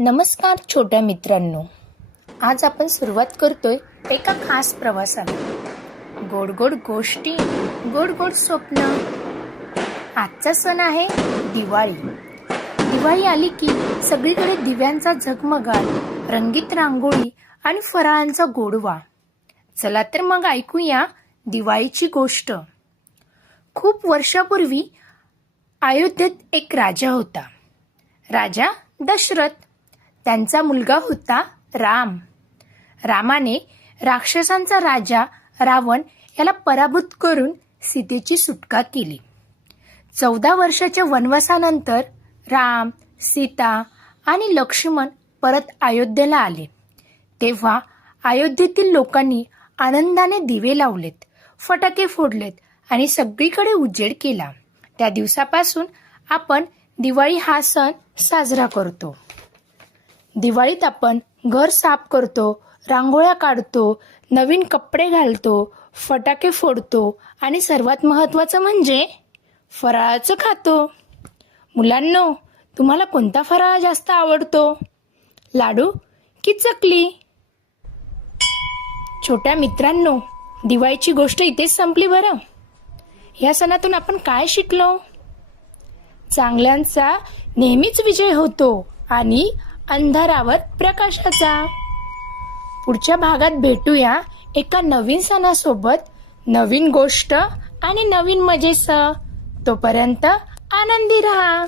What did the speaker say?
नमस्कार छोट्या मित्रांनो. आज आपण सुरुवात करतोय एका खास प्रवासाला. गोड गोड गोष्टी गोड गोड स्वप्न. आजचा सण आहे दिवाळी. दिवाळी आली की सगळीकडे दिव्यांचा झगमगाट रंगीत रांगोळी आणि फराळांचा गोडवा. चला तर मग ऐकूया दिवाळीची गोष्ट. खूप वर्षापूर्वी अयोध्येत एक राजा होता. राजा दशरथ त्यांचा मुलगा होता राम. रामाने राक्षसांचा राजा रावण याला पराभूत करून सीतेची सुटका केली. चौदा वर्षाच्या वनवासानंतर राम सीता आणि लक्ष्मण परत अयोध्येला आले. तेव्हा अयोध्येतील लोकांनी आनंदाने दिवे लावलेत फटाके फोडलेत आणि सगळीकडे उजेड केला. त्या दिवसापासून आपण दिवाळी हा सण साजरा करतो. दिवाळीत आपण घर साफ करतो रांगोळ्या काढतो नवीन कपडे घालतो फटाके फोडतो आणि सर्वात महत्त्वाचं म्हणजे फराळाचं खातो. मुलांनो तुम्हाला कोणता फराळ जास्त आवडतो? लाडू की चकली? छोट्या मित्रांनो दिवाळीची गोष्ट इथेच संपली बरं. या सणातून आपण काय शिकलो? चांगल्यांचा नेहमीच विजय होतो आणि अंधारावर प्रकाशाचा. पुढच्या भागात भेटूया एका नवीन सणासोबत नवीन गोष्ट आणि नवीन मजेसह तोपर्यंत आनंदी राहा.